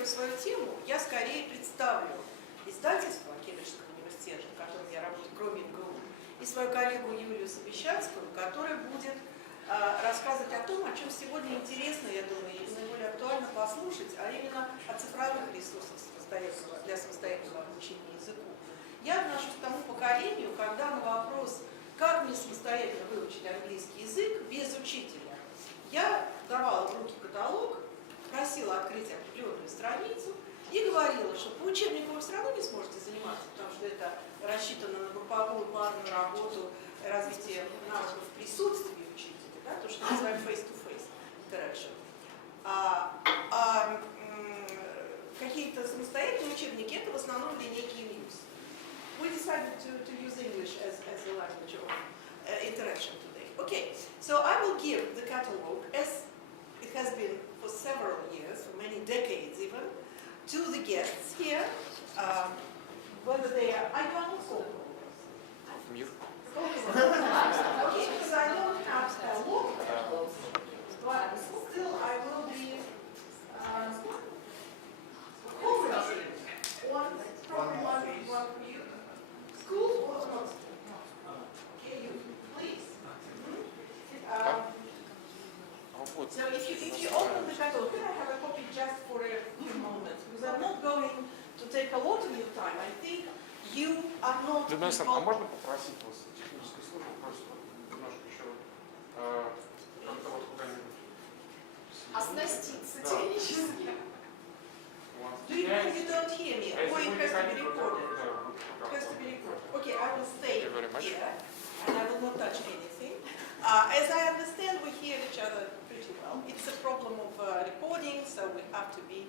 презентирую свою тему, я скорее представлю издательство Кембриджского университета, в котором я работаю, кроме МГУ, и свою коллегу Юлию Собещанскую, которая будет рассказывать о том, о чем сегодня интересно, я думаю, и наиболее актуально послушать, а именно о цифровых ресурсах для самостоятельного обучения языку. Я отношусь к тому поколению, когда на вопрос, как мне самостоятельно выучить английский язык без учителя, я давала в руки каталог, просила открыть определенную страницу и говорила, что по учебнику вы все равно не сможете заниматься, потому что это рассчитано на групповую плановую работу, развитие навыков в присутствии учителя, да, то, что мы называем face-to-face interaction. Какие-то самостоятельные учебники, это в основном линейки News. We decided to use English as a language of interaction today. Okay, so I will give the catalog, as it has been for several years, for many decades even, to the guests here, whether they are Sckolkovо. Okay, because I don't have a long catalog, but still I will be commenting on probably one for you. School or not school? Okay, you please. So if you open the catalog, can I have a copy just for a few moments? Because I'm not going to take a lot of your time. I think you are not. Людмила, а можно попросить вас техническую службу просто немножко еще как-то вот куда-нибудь оснаститься технически? Do you think you don't hear me? Or it has to be recorded? It has to be recorded. Okay, I will stay here and I will not touch anything. As I understand, we hear each other pretty well. It's a problem of recording, so we have to be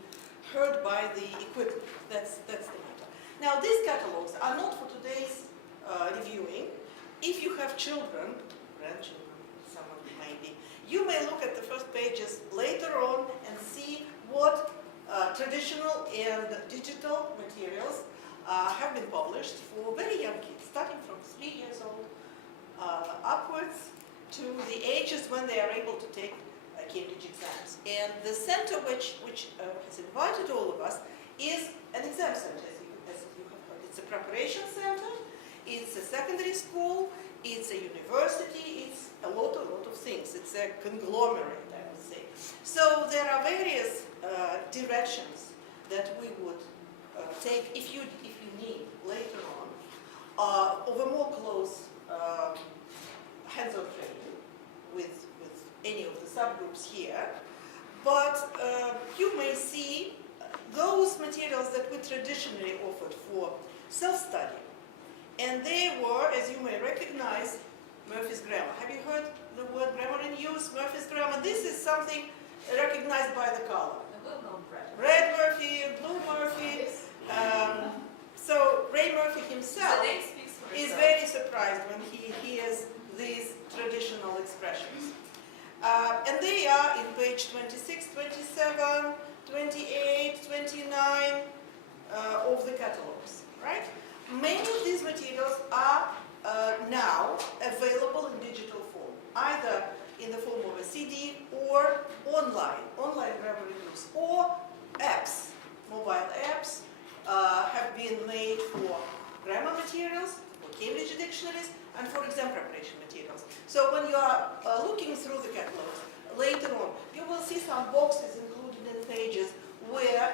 heard by the equipment. That's the matter. Now, these catalogs are not for today's reviewing. If you have children, grandchildren, some of them maybe, you may look at the first pages later on and see what traditional and digital materials have been published for very young kids, starting from 3 years old upwards to the ages when they are able to take Cambridge exams. And the center which has invited all of us is an exam center, as you have heard. It's a preparation center, it's a secondary school, it's a university, it's a lot of things. It's a conglomerate, I would say. So there are various directions that we would take if you need later on of a more close hands-on training with any of the subgroups here. But you may see those materials that we traditionally offered for self-study. And they were, as you may recognize, Murphy's Grammar. Have you heard the word grammar in use? Murphy's Grammar. This is something recognized by the color. Red Murphy, blue Murphy. So Ray Murphy himself is very surprised when he hears these traditional expressions. And they are in page 26, 27, 28, 29 of the catalogs, right? Many of these materials are now available in digital form, either in the form of a CD or online grammar reviews, or apps. Mobile apps have been made for grammar materials, for Cambridge dictionaries, and for exam preparation materials. So when you are looking through the catalogs later on, you will see some boxes included in pages where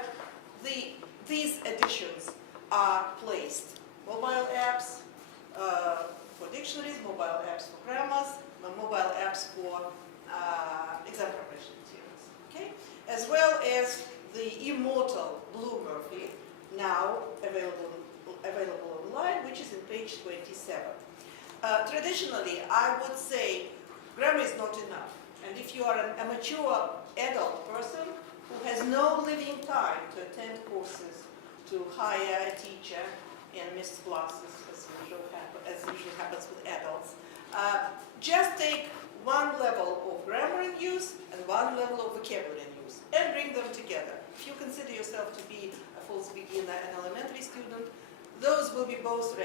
these editions are placed. Mobile apps for dictionaries, mobile apps for grammars, mobile apps for exam preparation materials. Okay? As well as the immortal Blue Murphy, now available online, which is in page 27. Traditionally, I would say grammar is not enough. And if you are a mature adult person who has no living time to attend courses, to hire a teacher and miss classes, as usually happens with adults, just take one level of grammar in use and one level of vocabulary in use and bring them together. If you consider yourself to be a false beginner and elementary student, those will be both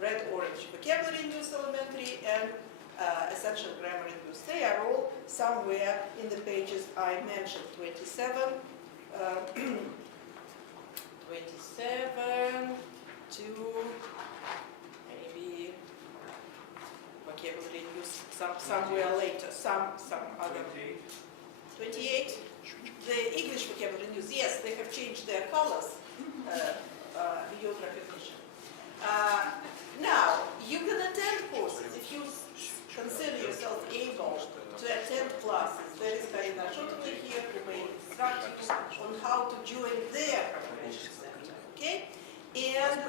red-orange vocabulary in use elementary and essential grammar in use. They are all somewhere in the pages I mentioned, 27, 27 to maybe vocabulary news somewhere later, some other. 28. The English vocabulary news, yes, they have changed their colors beyond recognition. Now, you can attend courses if you consider yourself able to attend classes. There is Karina Shotova here who may instruct you on how to join their preparation center. Okay? And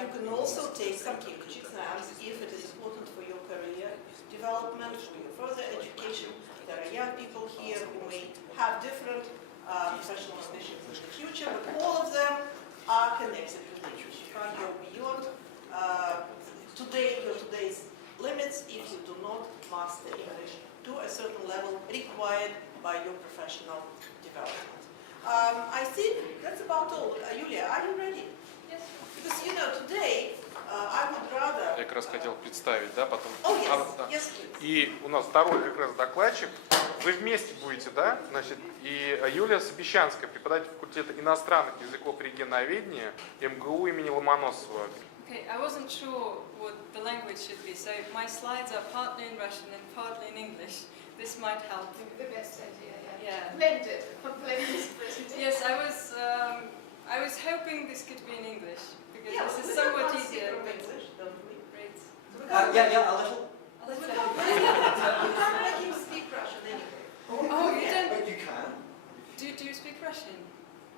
you can also take some Cambridge exams if it is important for your career development, for your further education. There are young people here who may have different professional ambitions in the future, but all of them are connected with English. You can't go beyond your today's limits if you do not master English to a certain level required by your professional development. I think that's about all. Yulia, are you ready? Yes. Because, you know, today I would rather... Я как раз хотел представить, да, потом. Oh, yes. Да. Yes, please. И у нас второй как раз докладчик. Вы вместе будете, да? Значит, и Юлия Собещанская, преподаватель факультета иностранных языков и регионоведения МГУ имени Ломоносова. Okay, I wasn't sure what the language should be, so my slides are partly in Russian and partly in English. This might help. The best idea, Yeah. Blended, blended presentation. Yes, I was hoping this could be in English because Yeah, this we is don't somewhat want to speak easier. from But English, don't we? great. Yeah, a little. We can't make him speak Russian anyway. Oh, you don't. But you can. Do you speak Russian?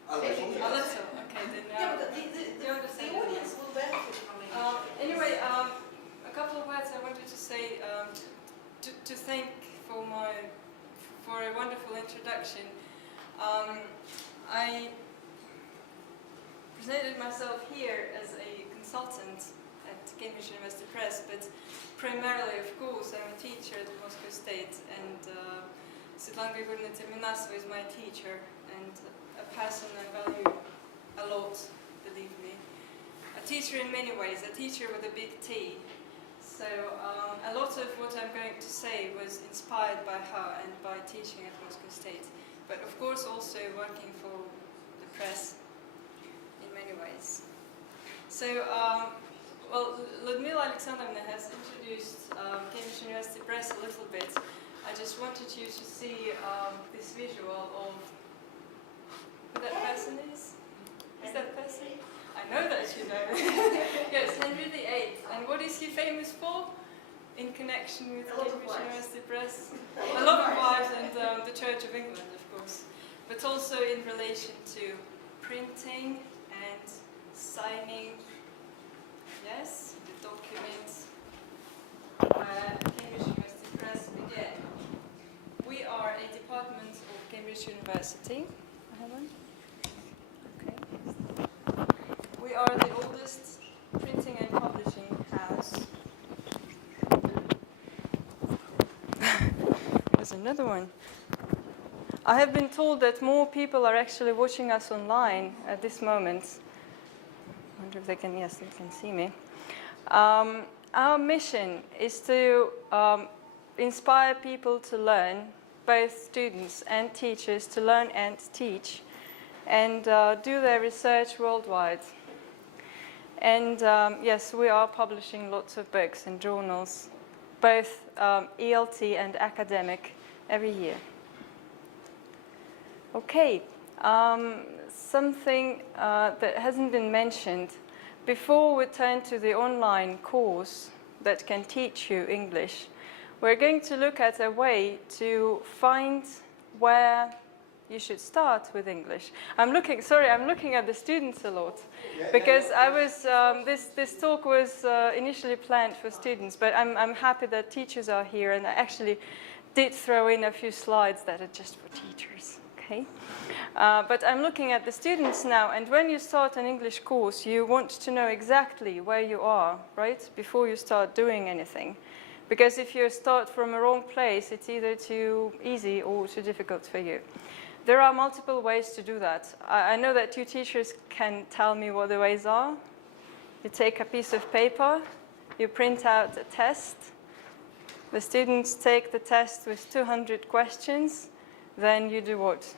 A little. A little. Okay, then. Yeah, but the audience will benefit from English. Anyway, a couple of words I wanted to say to thank for a wonderful introduction. I presented myself here as a consultant at Cambridge University Press, but primarily, of course, I'm a teacher at Moscow State, and Svetlana Grigorьevna Terminasova is my teacher, and a person I value a lot, believe me. A teacher in many ways, a teacher with a big T. So a lot of what I'm going to say was inspired by her and by teaching at Moscow State, but of course also working for the press in many ways. So, well, Ludmila Alexandrovna has introduced Cambridge University Press a little bit. I just wanted you to see this visual of who that person is. Is that person? I know that you know. Yes, Henry VIII. And what is he famous for? In connection with Cambridge University Press? A lot of wives and the Church of England, of course. But also in relation to printing and signing, yes, the documents where Cambridge University Press began. We are a department of Cambridge University. I have one. Okay. We are the oldest printing and publishing house. There's another one. I have been told that more people are actually watching us online at this moment. I wonder if they can, yes, they can see me. Our mission is to inspire people to learn, both students and teachers, to learn and teach, and do their research worldwide. And yes, we are publishing lots of books and journals, both ELT and academic, every year. Okay, something that hasn't been mentioned. Before we turn to the online course that can teach you English, we're going to look at a way to find where you should start with English. I'm looking at the students a lot, because I was, this talk was initially planned for students, but I'm happy that teachers are here, and I actually did throw in a few slides that are just for teachers, okay? But I'm looking at the students now, and when you start an English course, you want to know exactly where you are, right, before you start doing anything. Because if you start from a wrong place, it's either too easy or too difficult for you. There are multiple ways to do that. I know that you teachers can tell me what the ways are. You take a piece of paper, you print out a test. The students take the test with 200 questions. Then you do what?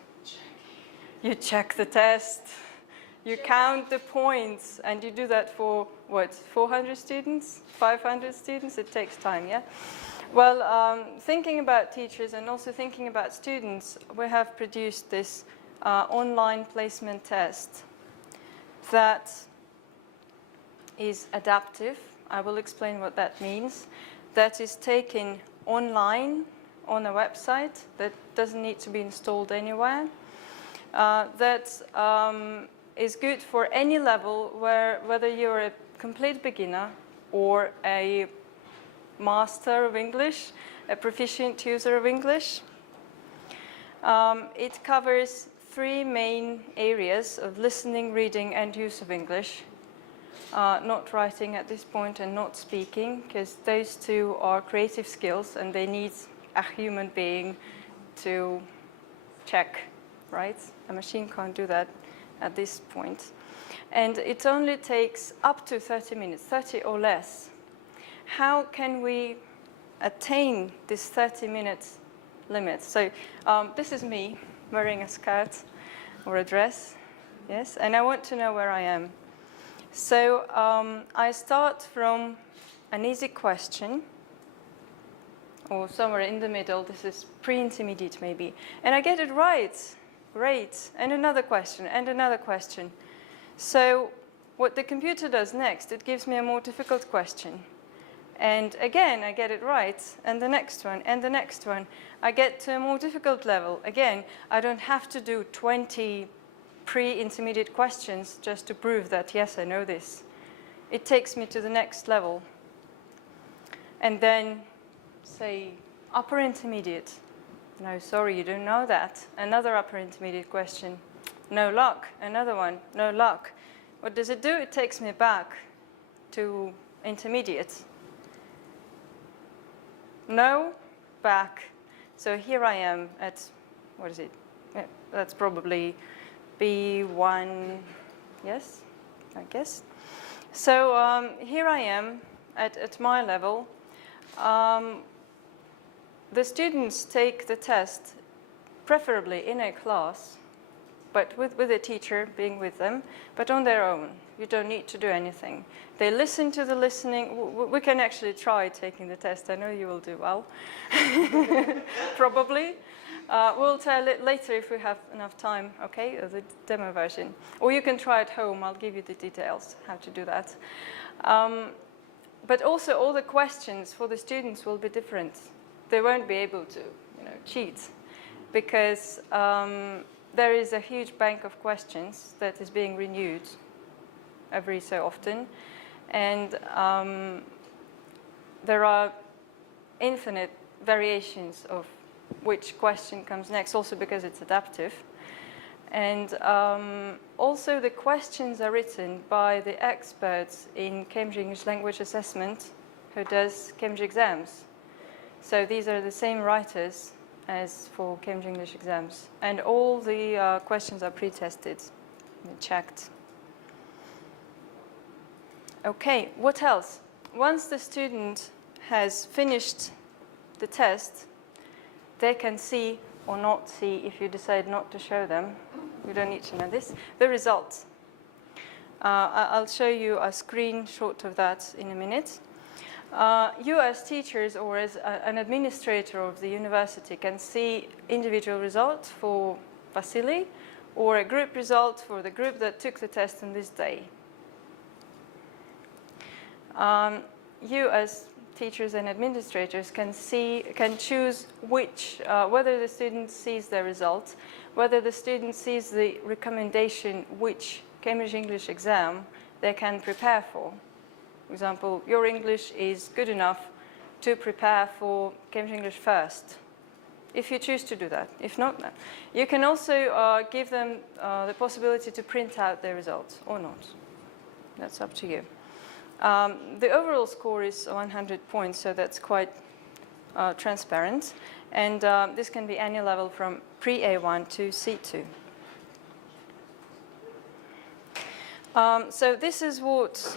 you check the test, you count the points, and you do that for, what, 400 students, 500 students? It takes time, yeah? Well, thinking about teachers and also thinking about students, we have produced this online placement test that is adaptive. I will explain what that means. That is taken online on a website that doesn't need to be installed anywhere. That is good for any level, whether you're a complete beginner or a master of English, a proficient user of English. It covers 3 main areas of listening, reading, and use of English. Not writing at this point and not speaking, because those 2 are creative skills and they need a human being to check, right? A machine can't do that at this point. And it only takes up to 30 minutes, 30 or less. How can we attain this 30-minute limit? So this is me wearing a skirt or a dress, yes, and I want to know where I am. So I start from an easy question, or somewhere in the middle. This is pre-intermediate maybe, and I get it right. Great. And another question, and another question. So what the computer does next, it gives me a more difficult question. And again, I get it right, and the next one, and the next one. I get to a more difficult level. Again, I don't have to do 20 pre-intermediate questions just to prove that, yes, I know this. It takes me to the next level. And then, say, upper intermediate. No, sorry, you don't know that. Another upper intermediate question. No luck. Another one. No luck. What does it do? It takes me back to intermediate. No, back. So here I am at, what is it? Yeah, that's probably B1, yes, I guess. So here I am at my level. The students take the test, preferably in a class, but with a teacher being with them, but on their own. You don't need to do anything. They listen to the listening. We can actually try taking the test. I know you will do well, probably. We'll tell it later if we have enough time, okay, the demo version. Or you can try at home. I'll give you the details how to do that. But also all the questions for the students will be different. They won't be able to, cheat, because there is a huge bank of questions that is being renewed every so often, and there are infinite variations of which question comes next, also because it's adaptive. And also the questions are written by the experts in Cambridge English Language Assessment who does Cambridge exams. So these are the same writers as for Cambridge English exams. And all the questions are pre-tested and checked. Okay, what else? Once the student has finished the test, they can see or not see, if you decide not to show them, you don't need to know this, the results. I'll show you a screenshot of that in a minute. You as teachers or as an administrator of the university can see individual results for Vasily or a group result for the group that took the test on this day. You as teachers and administrators can choose which, whether the student sees the result, whether the student sees the recommendation which Cambridge English exam they can prepare for. For example, your English is good enough to prepare for Cambridge English first, if you choose to do that. If not, no. You can also give them the possibility to print out their results or not. That's up to you. The overall score is 100 points, so that's quite transparent. And this can be any level from pre-A1 to C2. So this is what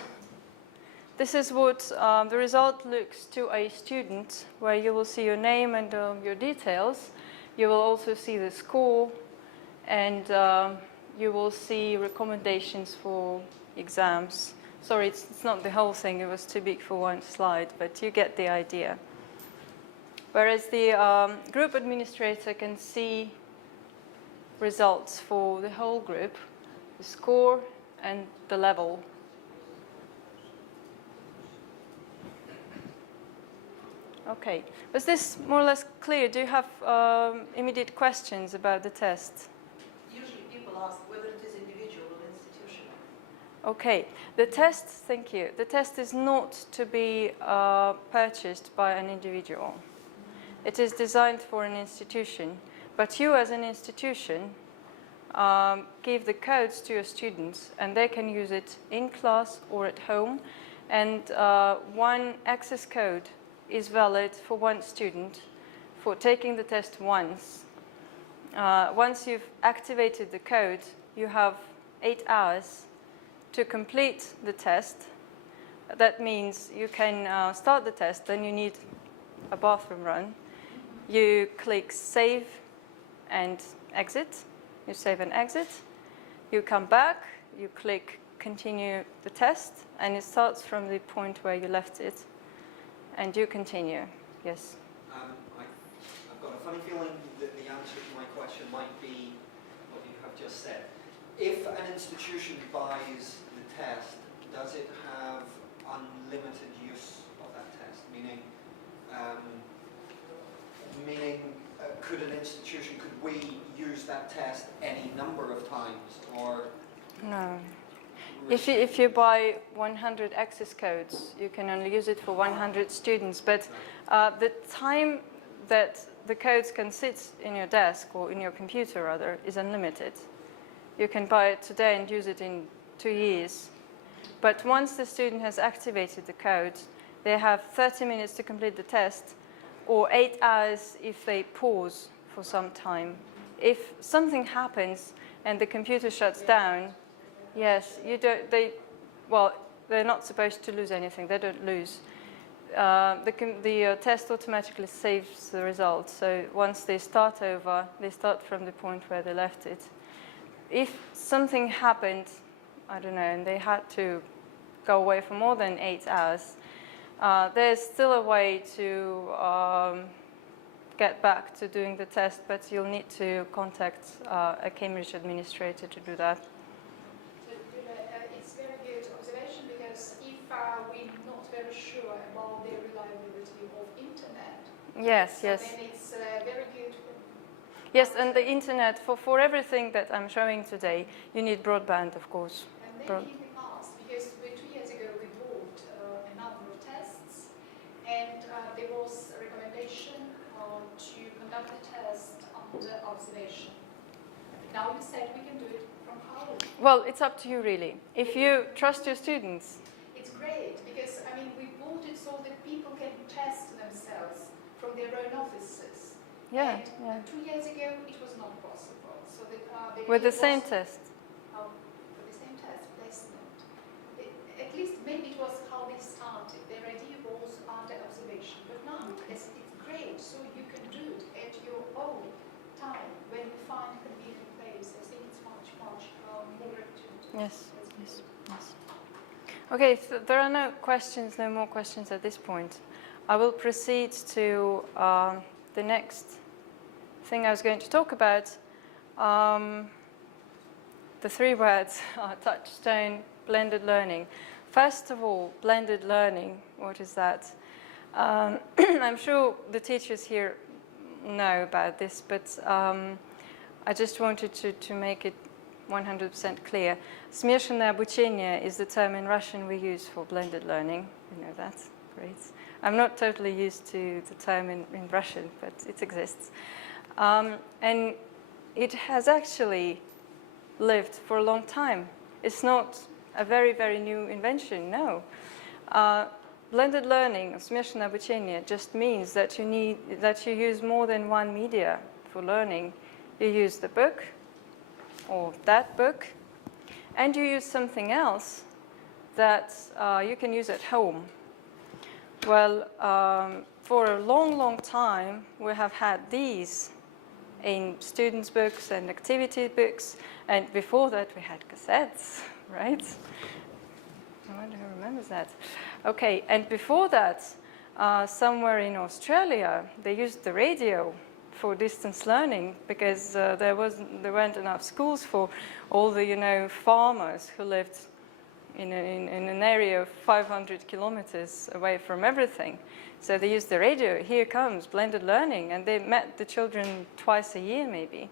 the result looks to a student, where you will see your name and your details. You will also see the score, and you will see recommendations for exams. Sorry, it's not the whole thing, it was too big for one slide, but you get the idea. Whereas the group administrator can see results for the whole group, the score and the level. Okay, was this more or less clear? Do you have immediate questions about the test? Usually people ask whether it is individual or institutional. Okay, the test, thank you. The test is not to be purchased by an individual. It is designed for an institution, but you as an institution give the codes to your students and they can use it in class or at home, and one access code is valid for one student for taking the test once. Once you've activated the code, you have 8 hours to complete the test. That means you can start the test, then you need a bathroom run. You click save and exit. You save and exit. You come back, you click continue the test, and it starts from the point where you left it. And you continue. Yes? I've got a funny feeling that the answer to my question might be what you have just said. If an institution buys the test, does it have unlimited use of that test? Meaning, could an institution, could we use that test any number of times, or? No. If you buy 100 access codes, you can only use it for 100 students, but the time that the codes can sit in your desk or in your computer rather is unlimited. You can buy it today and use it in 2 years. But once the student has activated the code, they have 30 minutes to complete the test, or 8 hours if they pause for some time. If something happens and the computer shuts down, yes, they're not supposed to lose anything. They don't lose. The test automatically saves the result. So once they start over, they start from the point where they left it. If something happened, I don't know, and they had to go away for more than 8 hours, there's still a way to get back to doing the test, but you'll need to contact a Cambridge administrator to do that. It's very good observation, because if we're not very sure about the reliability of internet, Yes, so yes. then it's very good. Yes, and the internet, for everything that I'm showing today, you need broadband, of course. And then in the past, because 2 years ago we bought a number of tests, and there was a recommendation to conduct the test under observation. Now you said we can do it from home. Well, it's up to you, really. If you trust your students. It's great, because I mean we bought it so that people can test themselves from their own offices. Yeah, And yeah. 2 years ago it was not possible. So that With the same test. With the same test placement. At least maybe it was how they started. Their idea was under observation. But now it's great, so you can do it at your own time when you find a convenient place. I think it's much more efficient. Yes, yes, yes. Okay, if there are no more questions at this point, I will proceed to the next thing I was going to talk about. The 3 words are touchstone, blended learning. First of all, blended learning, what is that? I'm sure the teachers here know about this, but I just wanted to make it 100% clear. Смешанное обучение is the term in Russian we use for blended learning. You know that, great. I'm not totally used to the term in Russian, but it exists. And it has actually lived for a long time. It's not a very, very new invention, no. Blended learning, смешанное обучение, just means that you use more than one media for learning. You use the book, or that book, and you use something else that you can use at home. Well, for a long, long time, we have had these in students' books and activity books. And before that, we had cassettes, right? I wonder who remembers that. Okay, and before that, somewhere in Australia, they used the radio for distance learning because there weren't enough schools for all the farmers who lived in an area of 500 kilometers away from everything. So they used the radio. Here comes blended learning, and they met the children twice a year maybe.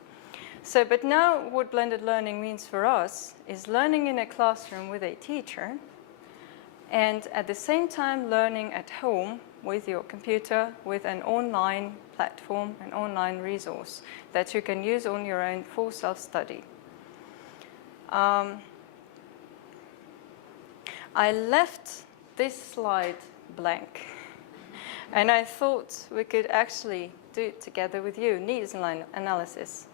So, but now what blended learning means for us is learning in a classroom with a teacher, and at the same time learning at home with your computer, with an online platform, an online resource that you can use on your own for self-study. I left this slide blank, and I thought we could actually do it together with you, needs analysis.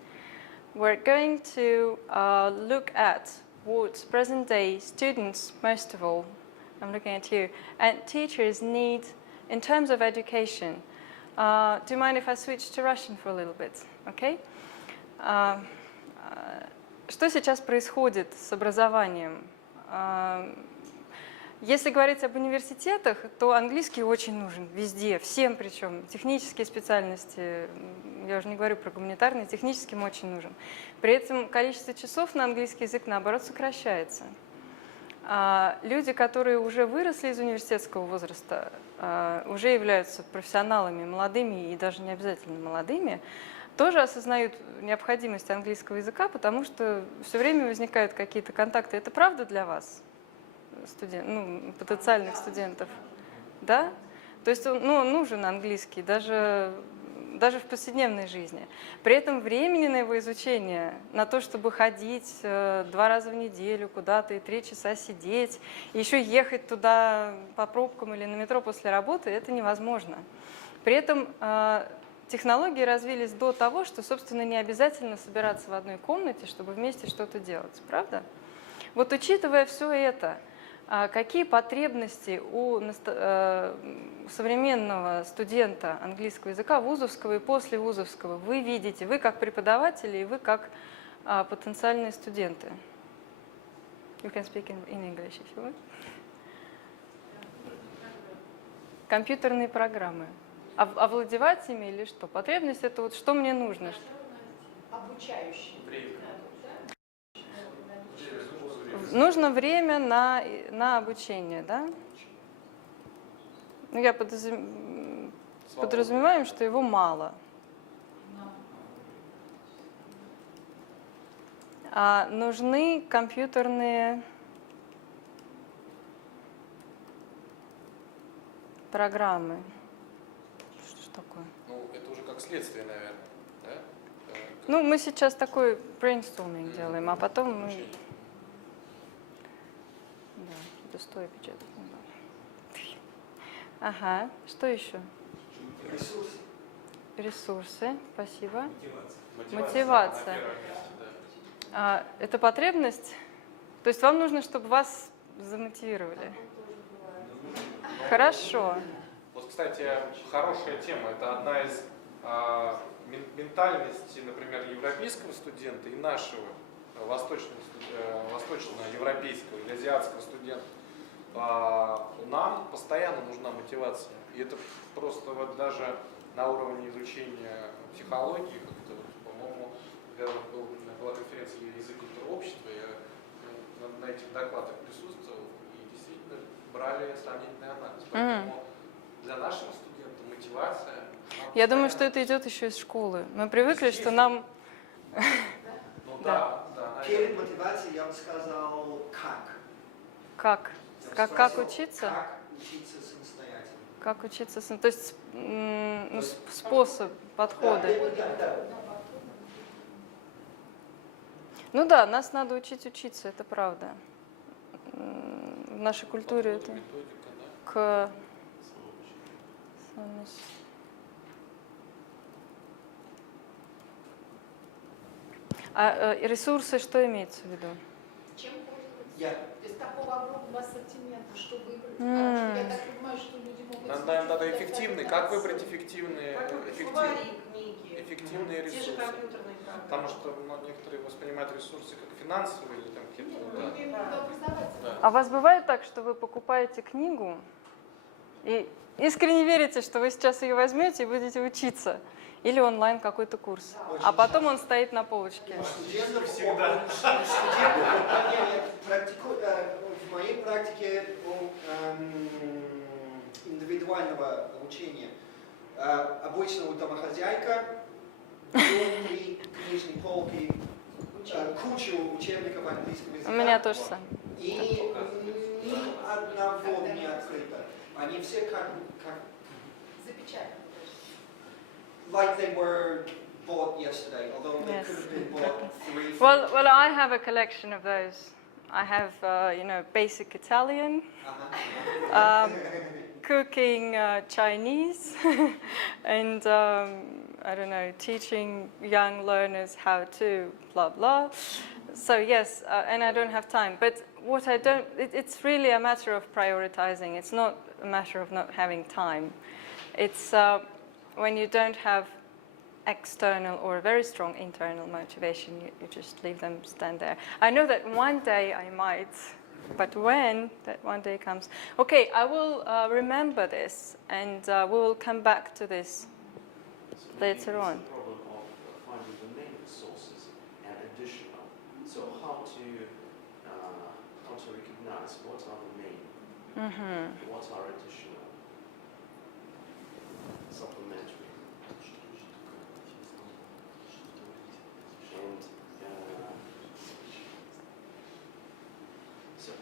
We're going to look at what present-day students, most of all, I'm looking at you, and teachers need in terms of education. Do you mind if I switch to Russian for a little bit? Okay? Что сейчас происходит с образованием? Если говорить об университетах, то английский очень нужен везде, всем причем. Технические специальности, я уже не говорю про гуманитарные, техническим очень нужен. При этом количество часов на английский язык, наоборот, сокращается. Люди, которые уже выросли из университетского возраста, уже являются профессионалами, молодыми и даже не обязательно молодыми, тоже осознают необходимость английского языка, потому что все время возникают какие-то контакты. Это правда для вас, потенциальных студентов? Да? То есть нужен английский даже в повседневной жизни. При этом времени на его изучение, на то, чтобы ходить 2 раза в неделю куда-то и 3 часа сидеть, и еще ехать туда по пробкам или на метро после работы, это невозможно. При этом технологии развились до того, что, собственно, не обязательно собираться в одной комнате, чтобы вместе что-то делать. Правда? Вот учитывая все это, какие потребности у современного студента английского языка, вузовского и послевузовского, вы видите, вы как преподаватели и вы как потенциальные студенты? You can speak in English if you want. Компьютерные программы. Овладевать ими или что? Потребность — это вот что мне нужно? Обучающие. Нужно время на обучение, да? Ну, я подразумеваем, что его мало. Нужны компьютерные программы. Что ж такое? Ну, это уже как следствие, наверное, да? Ну, мы сейчас такой brainstorming делаем, а потом мы... Да, это стоя печатать не надо. Ага, что еще? Ресурсы. Ресурсы, спасибо. Мотивация. Это потребность? То есть вам нужно, чтобы вас замотивировали? Хорошо. Вот, кстати, хорошая тема. Это одна из ментальностей, например, европейского студента и нашего восточноевропейского или азиатского студента. Нам постоянно нужна мотивация. И это просто вот даже на уровне изучения психологии, как-то, по-моему, была конференция «Язык культуры общества», я на этих докладах присутствовал, и действительно брали сравнительный анализ. Поэтому для нашего студента мотивация... Я думаю, что это идет еще из школы. Мы привыкли, что нам... Ну да. Перед мотивацией я бы сказал «как». Как? Как учиться? Как учиться самостоятельно. Как учиться? То есть способ, подходы. Ну да, нас надо учить учиться, это правда. В нашей культуре это к... А ресурсы что имеется в виду? Yeah. То есть такого огромного ассортимента, что выбрать. Я так понимаю, что люди могут... Надо эффективный. Как выбрать эффективные, Словари, книги, эффективные те же ресурсы? компьютерные программы. Потому что некоторые воспринимают ресурсы как финансовые или там какие-то. Да. А у вас бывает так, что вы покупаете книгу и искренне верите, что вы сейчас ее возьмете и будете учиться? Или онлайн какой-то курс, а потом он стоит на полочке? Всегда. В моей практике индивидуального обучения обычно у домохозяйка 2-3 книжные полки, кучу учебников английского языка. У меня тоже самое. И ни одного не открыто. Они все как Запечатаны. like they were bought yesterday, although they Yes. could have been bought 3. Well, I have a collection of those. I have, basic Italian, cooking Chinese, and I don't know, teaching young learners how to blah blah. So yes, and I don't have time. But what I don't, it's really a matter of prioritizing. It's not a matter of not having time. It's when you don't have external or a very strong internal motivation, you just leave them stand there. I know that one day I might, but when that one day comes. Okay, I will remember this, and we will come back to this later on. It's the problem of finding the main resources and additional. So how to recognize what are the main, what are additional, supplementary.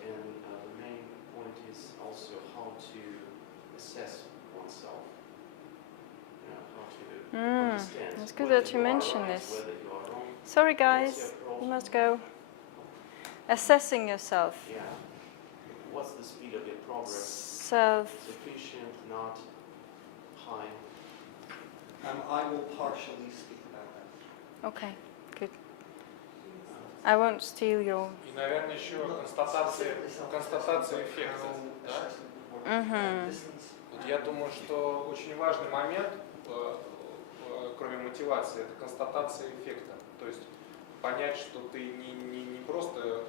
And the main point is also how to assess oneself. How to understand. It's good whether that you are mention right, this. whether you are wrong. Sorry guys, you must go. Assessing yourself. Yeah. What's the speed of your progress? Sufficient, not high. I will partially speak about that. Okay, good. I won't steal your... И, наверное, еще констатация эффекта. Да? Вот я думаю, что очень важный момент, кроме мотивации, это констатация эффекта. То есть понять, что ты не просто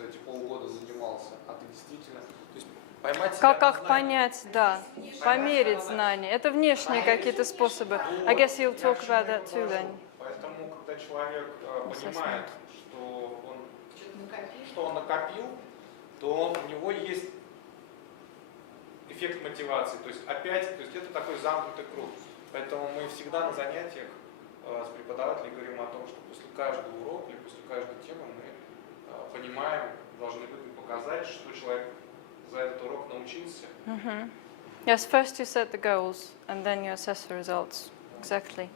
эти полгода занимался, а ты действительно... То есть поймать себя Как понять, да, померить знания. Это внешние какие-то способы. I guess you'll talk about that too then. Поэтому, когда человек понимает, что он накопил, то у него есть эффект мотивации. То есть это такой замкнутый круг. Поэтому мы всегда на занятиях с преподавателем говорим о том, что после каждого урока или после каждой темы мы понимаем, должны людям показать, что человек за этот урок научился. Yes, first you set the goals and then you assess the results. Exactly.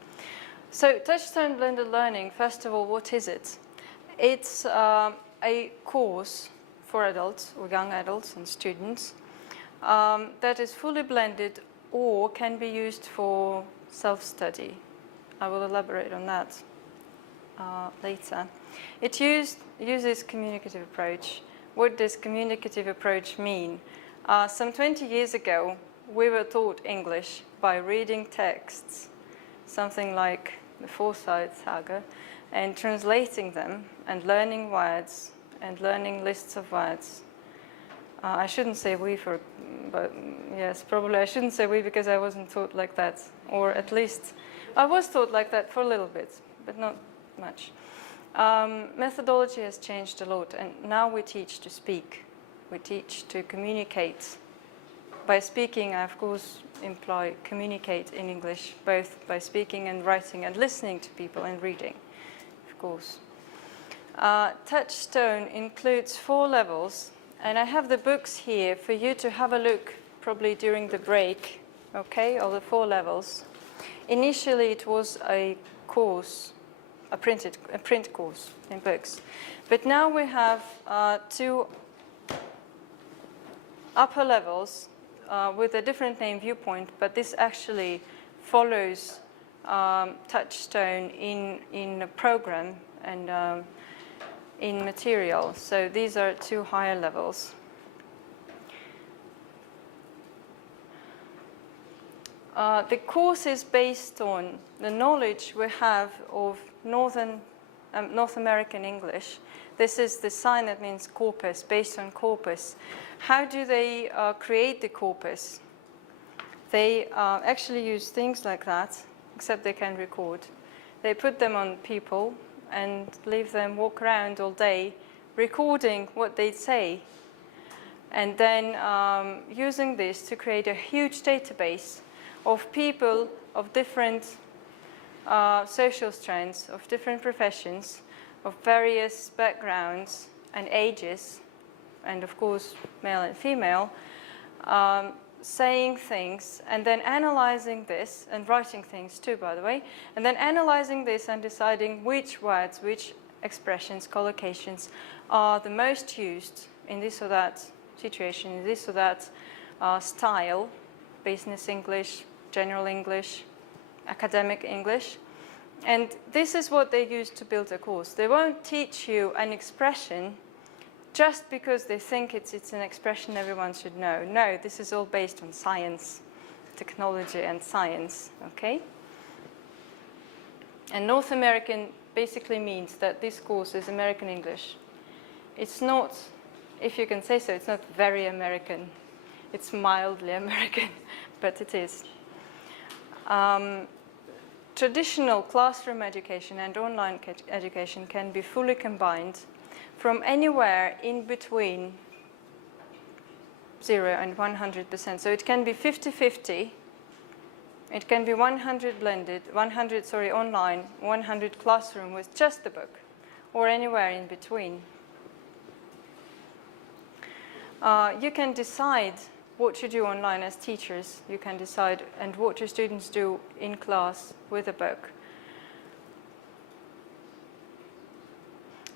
So Touchstone Blended Learning, first of all, what is it? It's a course for adults or young adults and students that is fully blended or can be used for self-study. I will elaborate on that later. It uses communicative approach. What does communicative approach mean? Some 20 years ago, we were taught English by reading texts, something like the Forsyth Saga, and translating them and learning words and learning lists of words. I shouldn't say we but yes, probably I shouldn't say we because I wasn't taught like that, or at least I was taught like that for a little bit, but not much. Methodology has changed a lot, and now we teach to speak. We teach to communicate. By speaking, I of course imply communicate in English, both by speaking and writing and listening to people and reading, of course. Touchstone includes 4 levels, and I have the books here for you to have a look probably during the break, okay, of the 4 levels. Initially it was a course, a print course in books, but now we have 2 upper levels with a different name, Viewpoint, but this actually follows Touchstone in a program, and in material. So these are 2 higher levels. The course is based on the knowledge we have of North American English. This is the sign that means corpus, based on corpus. How do they create the corpus? They actually use things like that, except they can record. They put them on people and leave them walk around all day, recording what they say, and then using this to create a huge database of people of different social strands, of different professions, of various backgrounds and ages, and of course male and female, saying things and then analyzing this, and writing things too, by the way, and then analyzing this and deciding which words, which expressions, collocations are the most used in this or that situation, in this or that style, business English, general English, academic English. And this is what they use to build a course. They won't teach you an expression just because they think it's an expression everyone should know. No, this is all based on science, technology and science, okay? And North American basically means that this course is American English. It's not, if you can say so, it's not very American. It's mildly American, but it is. Traditional classroom education and online education can be fully combined from anywhere in between 0 and 100%. So it can be 50-50. It can be 100 blended, 100, sorry, online, 100 classroom with just the book, or anywhere in between. You can decide what you do online as teachers. You can decide and what your students do in class with a book.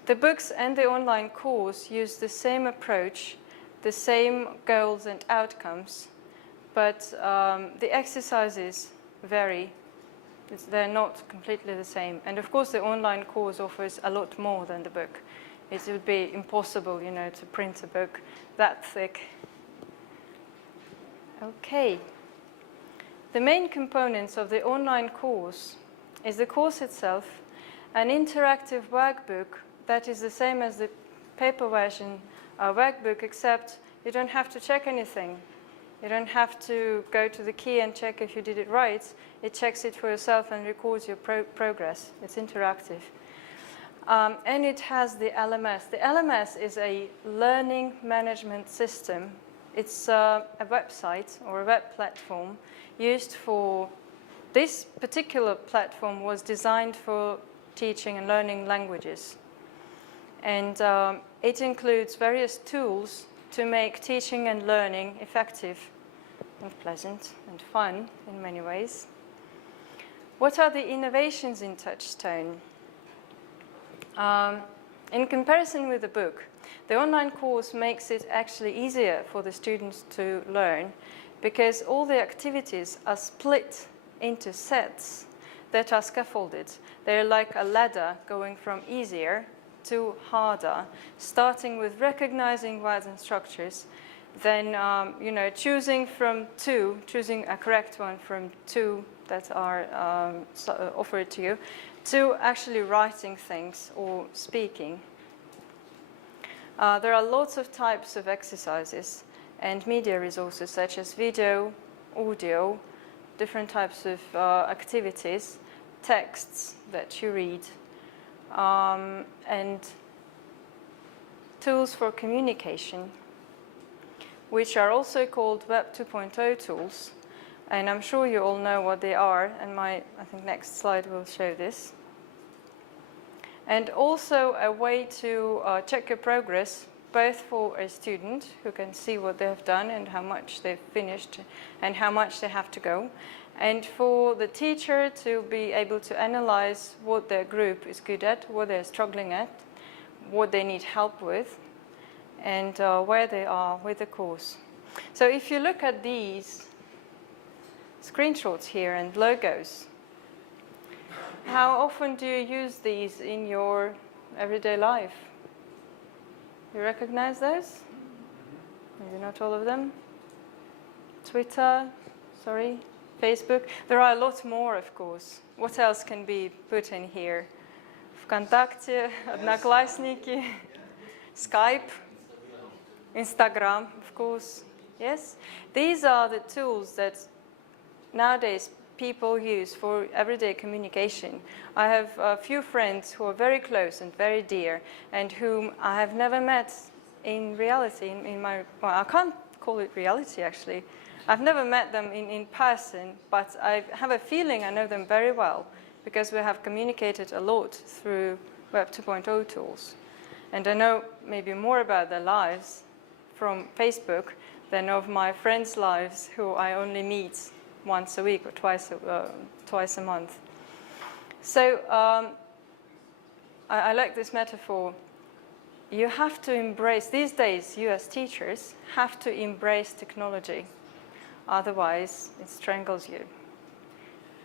The books and the online course use the same approach, the same goals and outcomes, but the exercises vary. They're not completely the same. And of course, the online course offers a lot more than the book. It would be impossible, you know, to print a book that thick. Okay. The main components of the online course is the course itself, an interactive workbook that is the same as the paper version workbook, except you don't have to check anything. You don't have to go to the key and check if you did it right. It checks it for yourself and records your progress. It's interactive. And it has the LMS. The LMS is a learning management system. It's a website or a web platform used for, this particular platform was designed for teaching and learning languages. And it includes various tools to make teaching and learning effective and pleasant and fun in many ways. What are the innovations in Touchstone? In comparison with the book, the online course makes it actually easier for the students to learn because all the activities are split into sets that are scaffolded. They're like a ladder going from easier to harder, starting with recognizing words and structures, then you know, choosing a correct one from 2 that are offered to you, to actually writing things or speaking. There are lots of types of exercises and media resources such as video, audio, different types of activities, texts that you read, and tools for communication, which are also called Web 2.0 tools. And I'm sure you all know what they are, and I think next slide will show this. And also a way to check your progress, both for a student who can see what they have done and how much they've finished and how much they have to go, and for the teacher to be able to analyze what their group is good at, what they're struggling at, what they need help with, and where they are with the course. So if you look at these screenshots here and logos, how often do you use these in your everyday life? You recognize those? Maybe not all of them. Twitter, sorry, Facebook. There are a lot more, of course. What else can be put in here? ВКонтакте, Одноклассники, Skype, Instagram, of course. Yes? These are the tools that nowadays people use for everyday communication. I have a few friends who are very close and very dear and whom I have never met in reality, well, I can't call it reality actually. I've never met them in person, but I have a feeling I know them very well because we have communicated a lot through Web 2.0 tools. And I know maybe more about their lives from Facebook than of my friends' lives who I only meet once a week or twice a month. So I like this metaphor. You have to embrace, these days you as teachers have to embrace technology, otherwise it strangles you.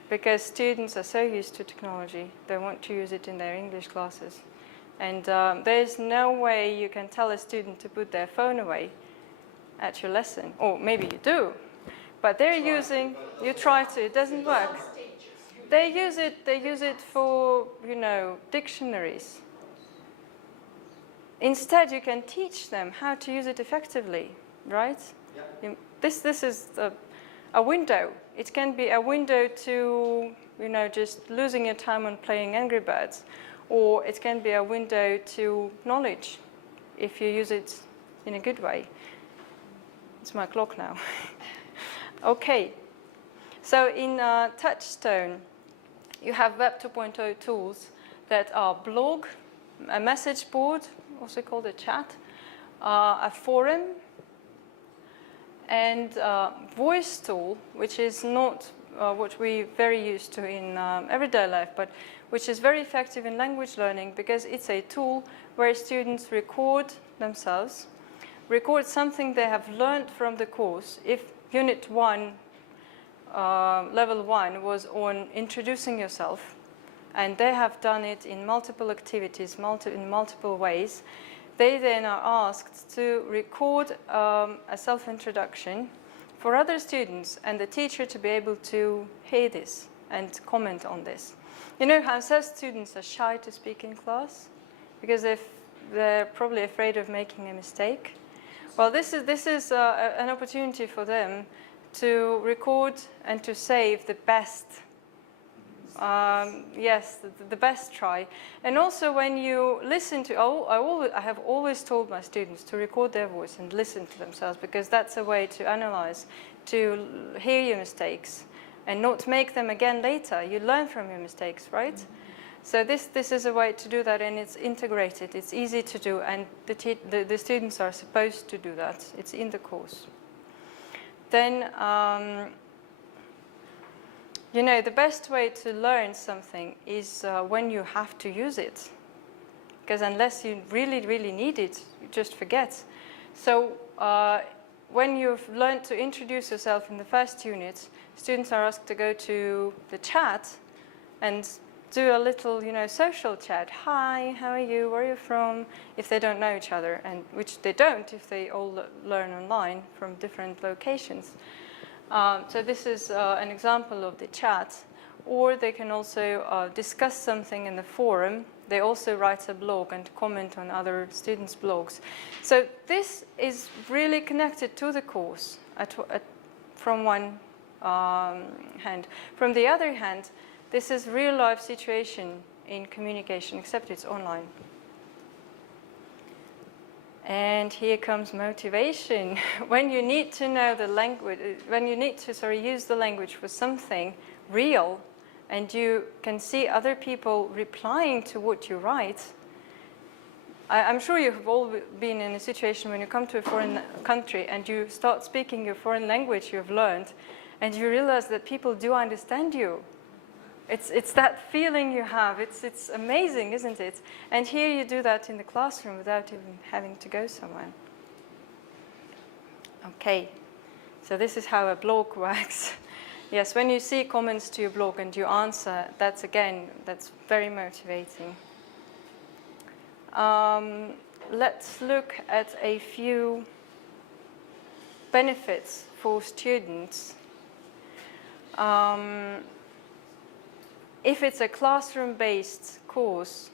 Because students are so used to technology, they want to use it in their English classes. And there's no way you can tell a student to put their phone away at your lesson, or maybe you do. But they're using, you try to, it doesn't work. They use it for, you know, dictionaries. Instead, you can teach them how to use it effectively, right? Yeah. This is a window. It can be a window to, you know, just losing your time on playing Angry Birds, or it can be a window to knowledge if you use it in a good way. It's my clock now. Okay, so in Touchstone, you have Web 2.0 tools that are blog, a message board, also called a chat, a forum, and voice tool, which is not what we're very used to in everyday life, but which is very effective in language learning because it's a tool where students record themselves, record something they have learned from the course. If Unit 1, Level 1 was on introducing yourself, and they have done it in multiple activities, in multiple ways, they then are asked to record a self-introduction for other students and the teacher to be able to hear this and comment on this. You know how some students are shy to speak in class because they're probably afraid of making a mistake? Well, this is an opportunity for them to record and to save the best, the best try. And also when you listen to, I have always told my students to record their voice and listen to themselves because that's a way to analyze, to hear your mistakes and not make them again later. You learn from your mistakes, right? So this is a way to do that, and it's integrated. It's easy to do, and the students are supposed to do that. It's in the course. Then, you know, the best way to learn something is when you have to use it. Because unless you really, really need it, you just forget. So when you've learned to introduce yourself in the first unit, students are asked to go to the chat and do a little, you know, social chat. Hi, how are you? Where are you from? If they don't know each other, and which they don't if they all learn online from different locations. So this is an example of the chat. Or they can also discuss something in the forum. They also write a blog and comment on other students' blogs. So this is really connected to the course from one hand. From the other hand, this is real-life situation in communication, except it's online. And here comes motivation. When you need to know the language, when you need to use the language for something real, and you can see other people replying to what you write, I'm sure you've all been in a situation when you come to a foreign country and you start speaking your foreign language you've learned, and you realize that people do understand you. It's that feeling you have. It's amazing, isn't it? And here you do that in the classroom without even having to go somewhere. Okay, so this is how a blog works. Yes, when you see comments to your blog and you answer, that's very motivating. let's look at a few benefits for students. If it's a classroom-based course,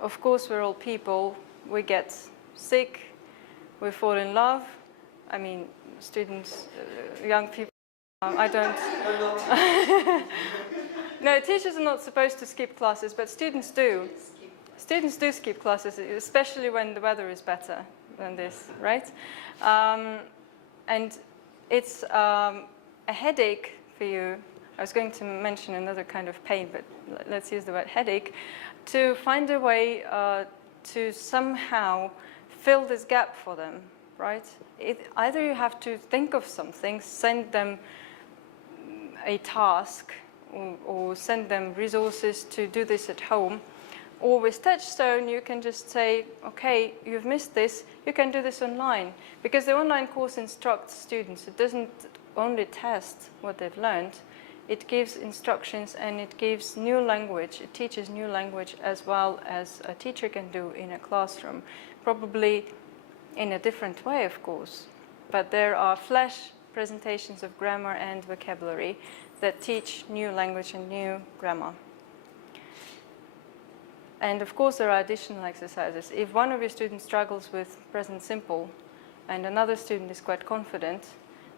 of course we're all people, we get sick, we fall in love. I mean, students, young people, I don't. No, teachers are not supposed to skip classes, but students do. Students do skip classes, especially when the weather is better than this, right? And it's a headache for you. I was going to mention another kind of pain, but let's use the word headache, to find a way to somehow fill this gap for them, right? Either you have to think of something, send them a task, or send them resources to do this at home, or with Touchstone you can just say, okay, you've missed this, you can do this online, because the online course instructs students. It doesn't only test what they've learned, it gives instructions and it gives new language. It teaches new language as well as a teacher can do in a classroom. Probably in a different way, of course. But there are flash presentations of grammar and vocabulary that teach new language and new grammar. And of course there are additional exercises. If one of your students struggles with present simple and another student is quite confident,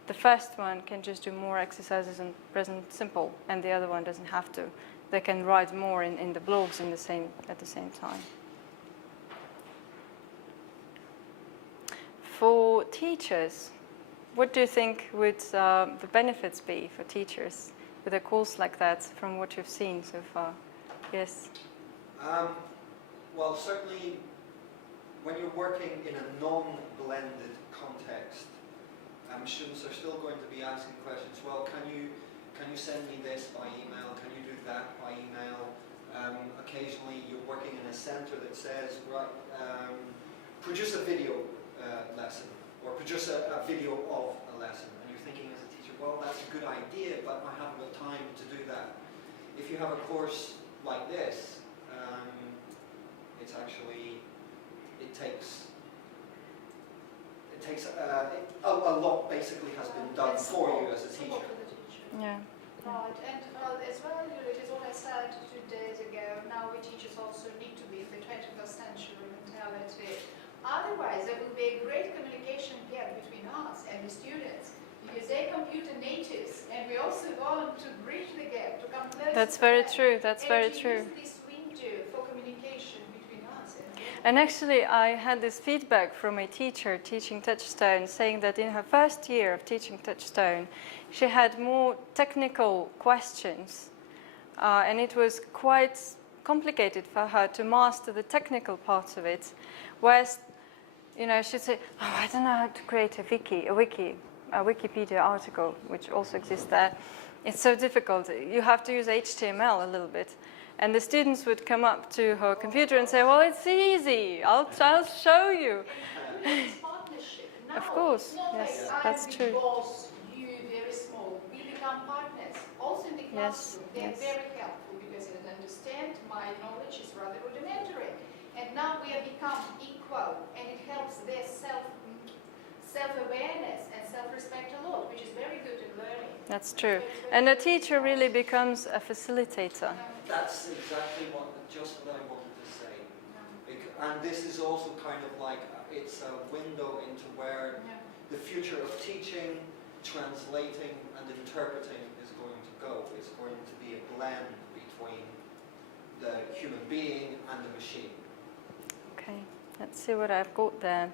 the first one can just do more exercises in present simple, and the other one doesn't have to. They can write more in the blogs at the same time. For teachers, what do you think would the benefits be for teachers with a course like that from what you've seen so far? Yes? Well, certainly when you're working in a non-blended context, students are still going to be asking questions. Well, can you send me this by email? Can you do that by email? Occasionally you're working in a center that says, right, produce a video lesson, or produce a video of a lesson. And you're thinking as a teacher, well, that's a good idea, but I haven't got time to do that. If you have a course like this, it's actually, it takes a lot basically has been done for you as a teacher. Yeah. Right, and as well, it is what I said 2 days ago, now we teachers also need to be in the 21st century mentality. Otherwise, there will be a great communication gap between us and the students, because they're computer natives, and we also want to bridge the gap, to come closer. That's very true, that's very true. And to use this window for communication between us and them. And actually, I had this feedback from a teacher teaching Touchstone, saying that in her first year of teaching Touchstone, she had more technical questions, and it was quite complicated for her to master the technical parts of it. Whereas, you know, she'd say, "Oh, I don't know how to create a Wikipedia article," which also exists there. It's so difficult. You have to use HTML a little bit. And the students would come up to her computer and say, well, it's easy, I'll show you. It's partnership. Now, Of course, it's not yes, like that's I'm true. big boss, you very small. We become partners. Also in the Yes, classroom, they're yes. very helpful because they understand my knowledge is rather rudimentary. And now we have become equal, and it helps their self-awareness and self-respect a lot, which is very good in learning. That's true. And a teacher really becomes a facilitator. That's exactly just what I wanted to say. And this is also kind of like, it's a window into where the future of teaching, translating and interpreting is going to go. It's going to be a blend between the human being and the machine. Okay, let's see what I've got there.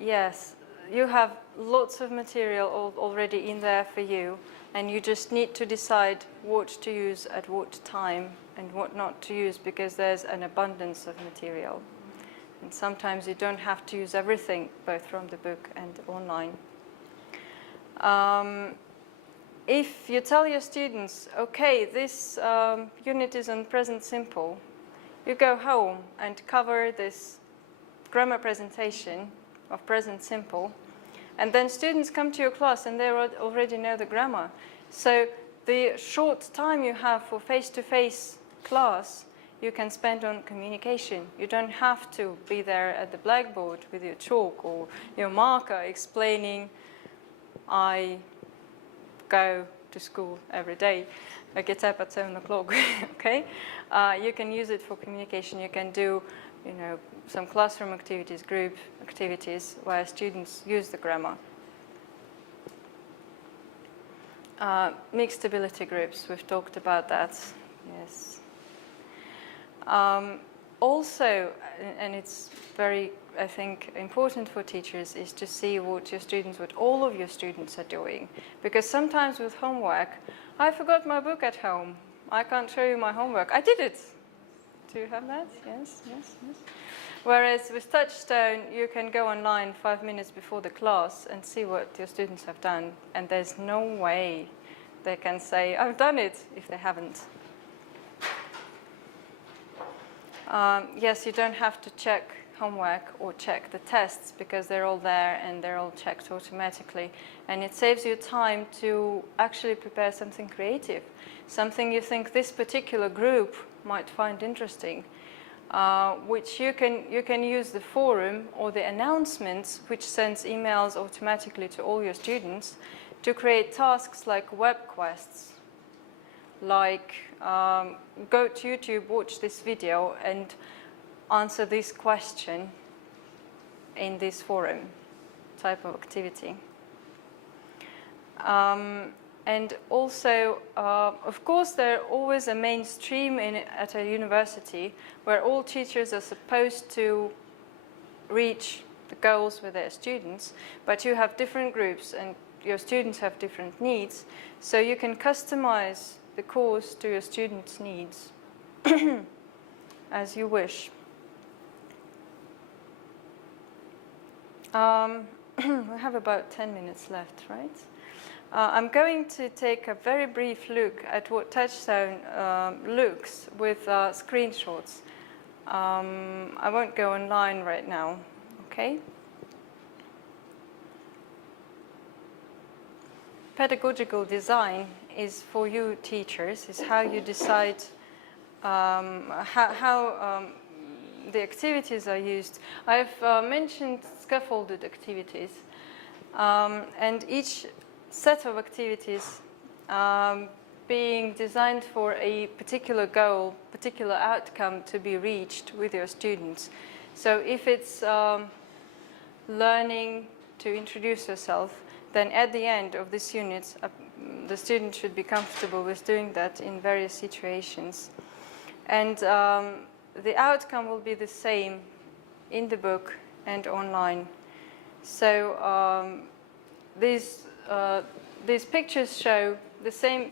Yes, you have lots of material already in there for you, and you just need to decide what to use at what time and what not to use, because there's an abundance of material. And sometimes you don't have to use everything, both from the book and online. If you tell your students, okay, this unit is on present simple, you go home and cover this grammar presentation of present simple, and then students come to your class and they already know the grammar. So the short time you have for face-to-face class you can spend on communication. You don't have to be there at the blackboard with your chalk or your marker explaining, I go to school every day. I get up at 7 o'clock, okay? You can use it for communication. You can do, you know, some classroom activities, group activities where students use the grammar. Mixed ability groups, we've talked about that, yes. Also, and it's very, I think, important for teachers, is to see what your students, what all of your students are doing. Because sometimes with homework, I forgot my book at home. I can't show you my homework. I did it. Do you have that? Yes, yes, yes. Whereas with Touchstone, you can go online 5 minutes before the class and see what your students have done. And there's no way they can say, I've done it, if they haven't. Yes, you don't have to check homework or check the tests because they're all there and they're all checked automatically. And it saves you time to actually prepare something creative, something you think this particular group might find interesting, which you can use the forum or the announcements, which sends emails automatically to all your students, to create tasks like web quests, like go to YouTube, watch this video, and answer this question in this forum type of activity. And also, of course, there's always a mainstream at a university where all teachers are supposed to reach the goals with their students, but you have different groups and your students have different needs, so you can customize the course to your students' needs as you wish. We have about 10 minutes left, right? I'm going to take a very brief look at what Touchstone looks with screenshots. I won't go online right now, okay? Pedagogical design is for you teachers, is how you decide how the activities are used. I've mentioned scaffolded activities, and each set of activities being designed for a particular goal, particular outcome to be reached with your students. So if it's learning to introduce yourself, then at the end of this unit, the student should be comfortable with doing that in various situations. And the outcome will be the same in the book and online. So these pictures show the same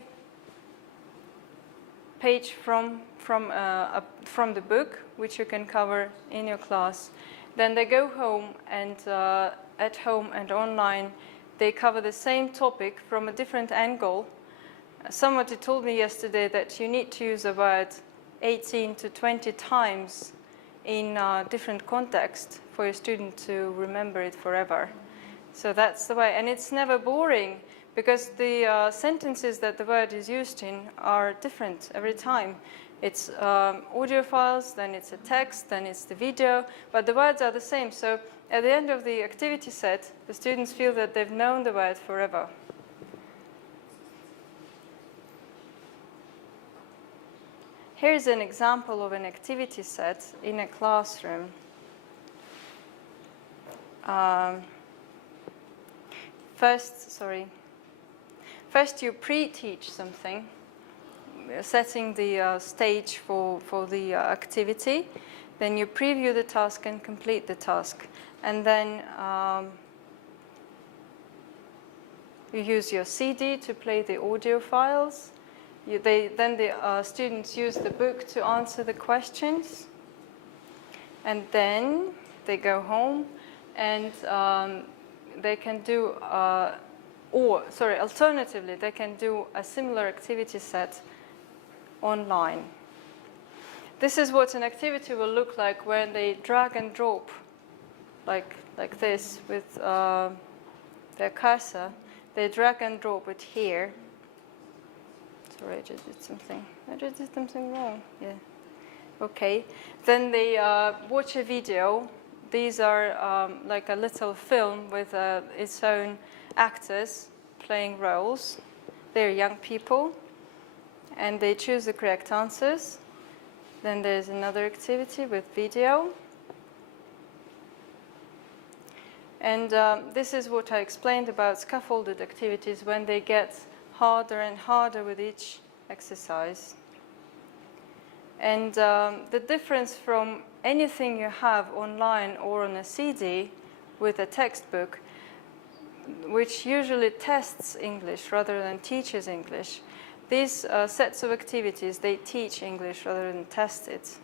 page from the book, which you can cover in your class. Then they go home, and at home and online, they cover the same topic from a different angle. Somebody told me yesterday that you need to use a word 18 to 20 times in different contexts for your student to remember it forever. So that's the way, and it's never boring because the sentences that the word is used in are different every time. It's audio files, then it's a text, then it's the video, but the words are the same. So at the end of the activity set, the students feel that they've known the word forever. Here's an example of an activity set in a classroom. First you pre-teach something, setting the stage for the activity. Then you preview the task and complete the task. And then you use your CD to play the audio files. Then the students use the book to answer the questions. And then they go home and they can do, alternatively, they can do a similar activity set online. This is what an activity will look like when they drag and drop, like this, with their cursor. They drag and drop it here. Sorry, I just did something. I just did something wrong. Yeah. Okay. Then they watch a video. These are like a little film with its own actors playing roles. They're young people, and they choose the correct answers. Then there's another activity with video. And this is what I explained about scaffolded activities when they get harder and harder with each exercise. And the difference from anything you have online or on a CD with a textbook, which usually tests English rather than teaches English, these sets of activities, they teach English rather than test it,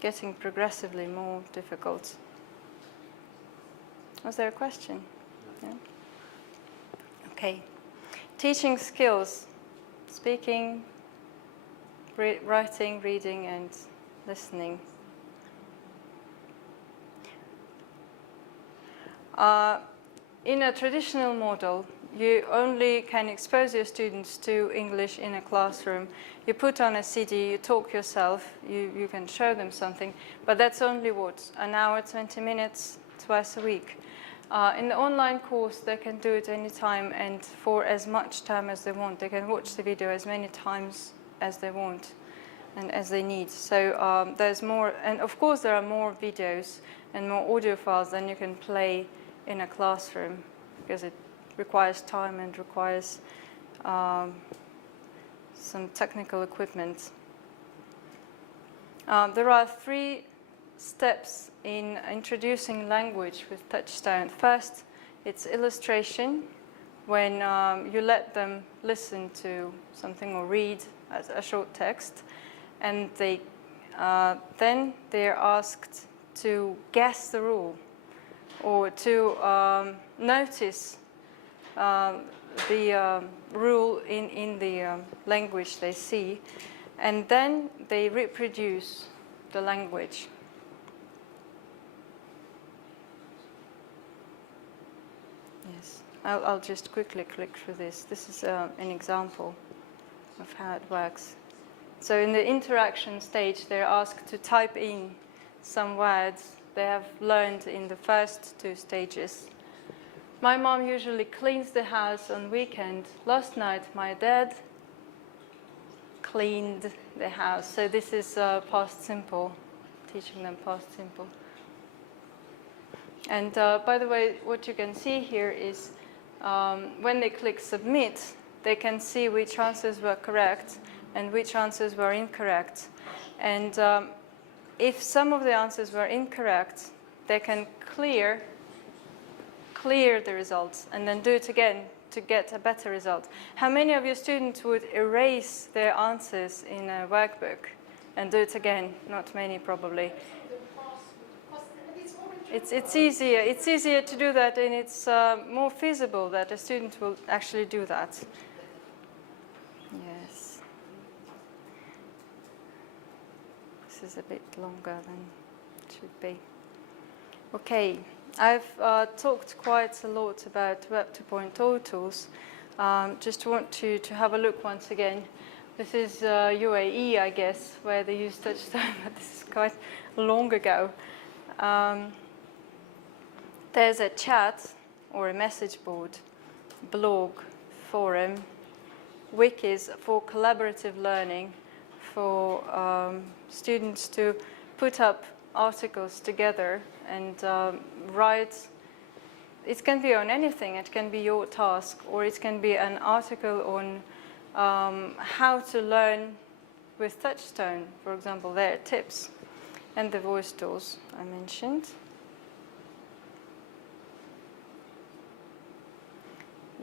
getting progressively more difficult. Was there a question? Yeah? Okay. Teaching skills, speaking, writing, reading, and listening. In a traditional model, you only can expose your students to English in a classroom. You put on a CD, you talk yourself, you can show them something, but that's only what, an hour, 20 minutes, twice a week. In the online course, they can do it anytime and for as much time as they want. They can watch the video as many times as they want and as they need. So there's more, and of course there are more videos and more audio files than you can play in a classroom because it requires time and requires some technical equipment. There are 3 steps in introducing language with Touchstone. First, it's illustration, when you let them listen to something or read a short text, and then they're asked to guess the rule or to notice the rule in the language they see, and then they reproduce the language. Yes, I'll just quickly click through this. This is an example of how it works. So in the interaction stage, they're asked to type in some words they have learned in the first 2 stages. My mom usually cleans the house on weekend. Last night, my dad cleaned the house. So this is past simple, teaching them past simple. And by the way, what you can see here is when they click submit, they can see which answers were correct and which answers were incorrect. And if some of the answers were incorrect, they can clear the results and then do it again to get a better result. How many of your students would erase their answers in a workbook and do it again? Not many, probably. It's easier to do that, and it's more feasible that a student will actually do that. Yes. This is a bit longer than it should be. Okay, I've talked quite a lot about Web 2.0 tools. Just want to have a look once again. This is UAE, I guess, where they use Touchstone, but this is quite long ago. There's a chat or a message board, blog, forum, wikis for collaborative learning, for students to put up articles together and write. It can be on anything. It can be your task, or it can be an article on how to learn with Touchstone. For example, there are tips and the voice tools I mentioned.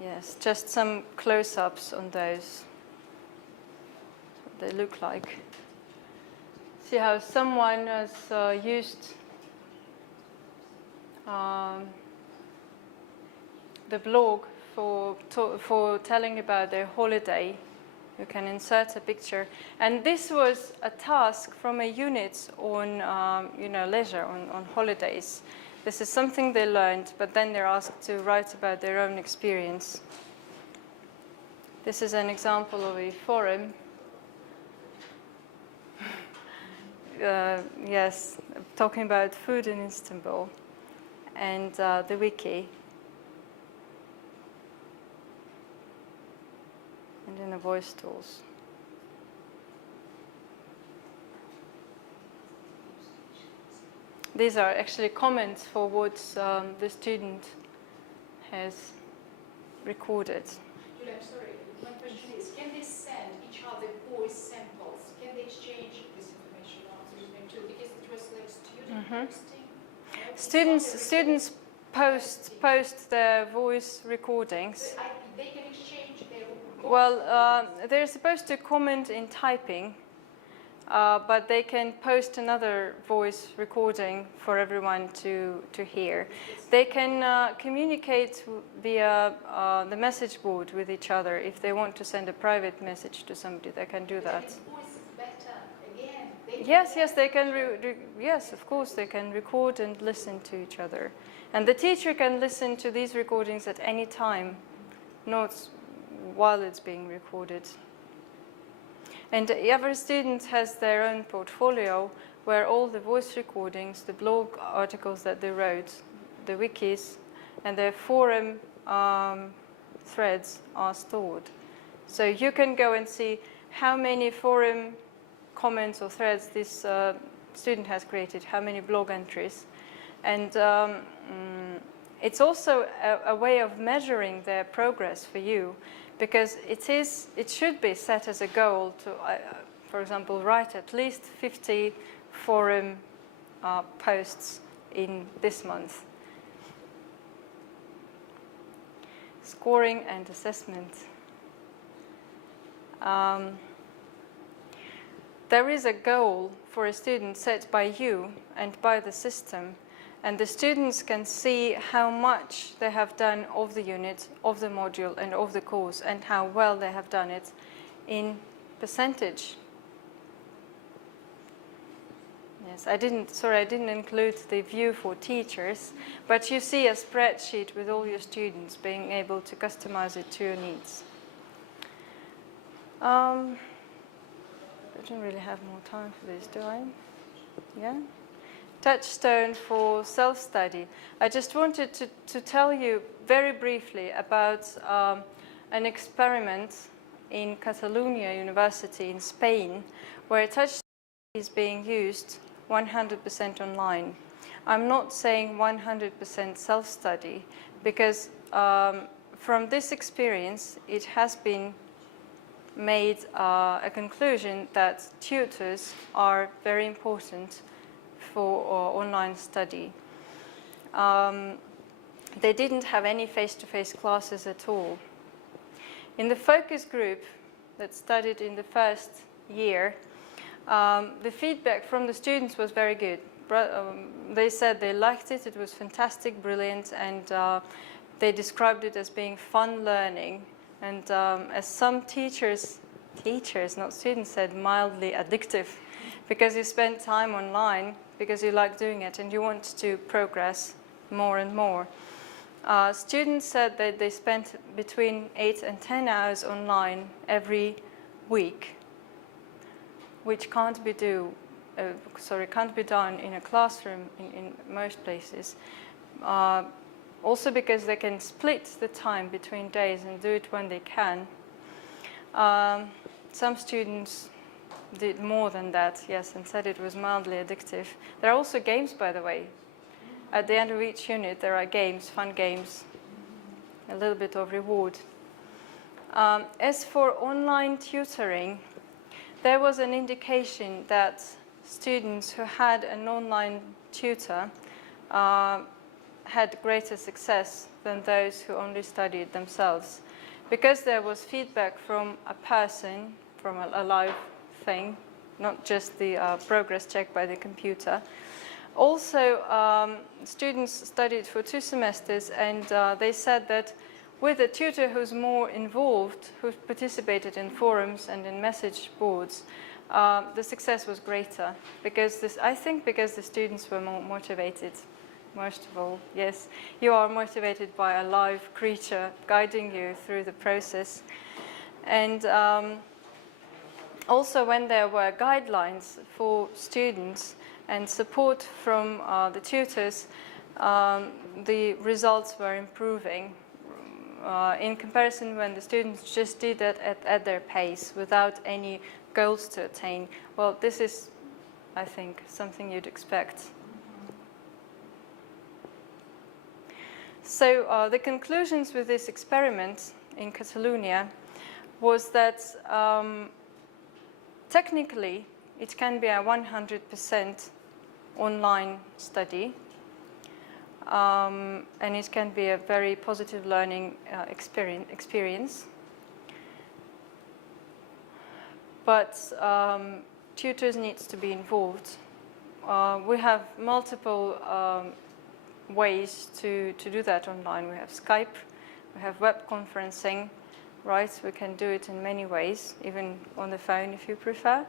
Yes, just some close-ups on those. What they look like. See how someone has used the blog for telling about their holiday. You can insert a picture, and this was a task from a unit on leisure, on holidays. This is something they learned, but then they're asked to write about their own experience. This is an example of a forum. yes, talking about food in Istanbul and the wiki. And in the voice tools. These are actually comments for what the student has recorded. Julia, I'm sorry. My question is, can they send each other voice samples? Can they exchange this information after listening to? Because it was like student posting. Right? Students post their voice recordings. But they can exchange their voice. Well, they're supposed to comment in typing, but they can post another voice recording for everyone to hear. They can communicate via the message board with each other. If they want to send a private message to somebody, they can do that. His voice is better. Again, Yes, they can. Yes, of course, they can record and listen to each other, and the teacher can listen to these recordings at any time, not while it's being recorded. And every student has their own portfolio where all the voice recordings, the blog articles that they wrote, the wikis, and their forum threads are stored. So you can go and see how many forum comments or threads this student has created, how many blog entries. And it's also a way of measuring their progress for you, because it should be set as a goal to, for example, write at least 50 forum posts in this month. Scoring and assessment. There is a goal for a student set by you and by the system, and the students can see how much they have done of the unit, of the module, and of the course, and how well they have done it in percentage. Yes, I didn't include the view for teachers, but you see a spreadsheet with all your students, being able to customize it to your needs. I don't really have more time for this, do I? Yeah? Touchstone for self-study. I just wanted to tell you very briefly about an experiment in Catalonia University in Spain, where Touchstone is being used 100% online. I'm not saying 100% self-study, because from this experience, it has been made a conclusion that tutors are very important for online study. They didn't have any face-to-face classes at all. In the focus group that studied in the first year, the feedback from the students was very good. They said they liked it, it was fantastic, brilliant, and they described it as being fun learning. And as some teachers, not students, said, mildly addictive, because you spend time online because you like doing it and you want to progress more and more. Students said that they spent between 8 and 10 hours online every week, which can't be done in a classroom in most places. Also because they can split the time between days and do it when they can. Some students did more than that, yes, and said it was mildly addictive. There are also games, by the way. At the end of each unit, there are games, fun games, a little bit of reward. As for online tutoring, there was an indication that students who had an online tutor had greater success than those who only studied themselves, because there was feedback from a person, from a live thing, not just the progress check by the computer. Also, students studied for 2 semesters, and they said that with a tutor who's more involved, who participated in forums and in message boards, the success was greater, because because the students were more motivated. Most of all, yes, you are motivated by a live creature guiding you through the process. And also when there were guidelines for students and support from the tutors, the results were improving in comparison when the students just did it at their pace without any goals to attain. Well, this is, I think, something you'd expect. So the conclusions with this experiment in Catalonia was that technically it can be a 100% online study, and it can be a very positive learning experience. But tutors need to be involved. We have multiple ways to do that online. We have Skype, we have web conferencing, right? We can do it in many ways, even on the phone if you prefer.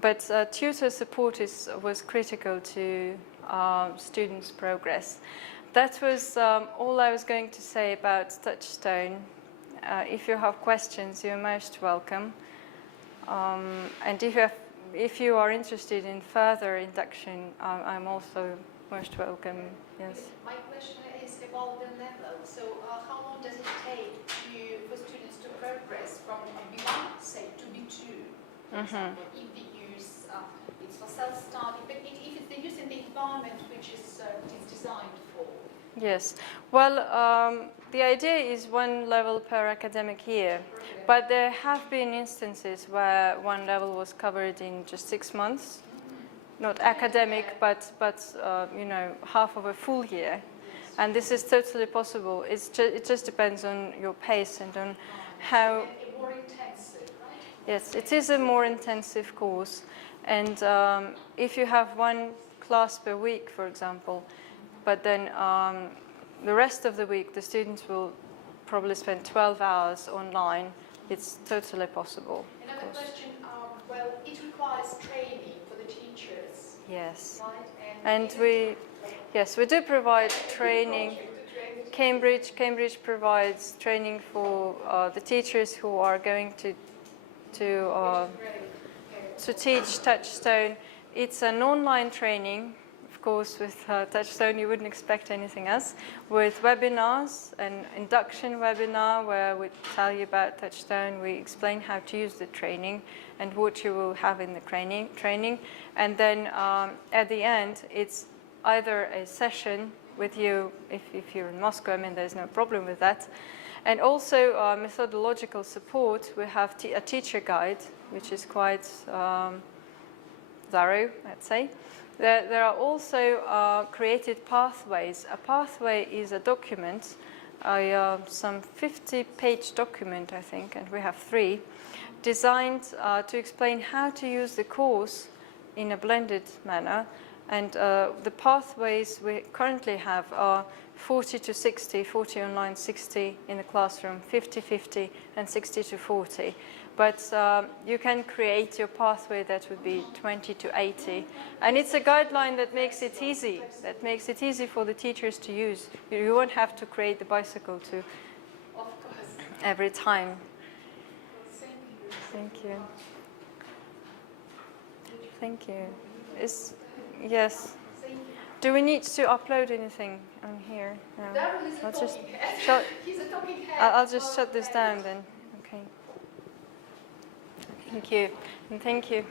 But tutor support was critical to students' progress. That was all I was going to say about Touchstone. If you have questions, you're most welcome. And if you are interested in further induction, I'm also most welcome. Yes. My question is about the level. So how long does it take for students to progress from B1, say, to B2, for example, if they use, it's for self-study, but if they use in the environment which is designed for? Yes. Well, the idea is one level per academic year, but there have been instances where one level was covered in just 6 months. Not academic, but you know, half of a full year. And this is totally possible. It just depends on your pace and on how... More intensive, right? Yes, it is a more intensive course. And if you have one class per week, for example, but then the rest of the week the students will probably spend 12 hours online, it's totally possible. Another question, well, it requires training for the teachers. Yes. Right? And we do provide training. Cambridge provides training for the teachers who are going to teach Touchstone. It's an online training. Of course, with Touchstone, you wouldn't expect anything else. With webinars, an induction webinar where we tell you about Touchstone, we explain how to use the training and what you will have in the training. And then at the end, it's either a session with you, if you're in Moscow, I mean, there's no problem with that. And also methodological support. We have a teacher guide, which is quite thorough, I'd say. There are also created pathways. A pathway is a document, some 50-page document, I think, and we have 3, designed to explain how to use the course in a blended manner. And the pathways we currently have are 40 to 60, 40 online, 60 in the classroom, 50-50, and 60 to 40. But you can create your pathway that would be 20 to 80. And it's a guideline that makes it easy, for the teachers to use. You won't have to create the bicycle every time. Thank you. Thank you. Yes. Do we need to upload anything on here? No. I'll just shut this down then. Okay. Thank you. And thank you.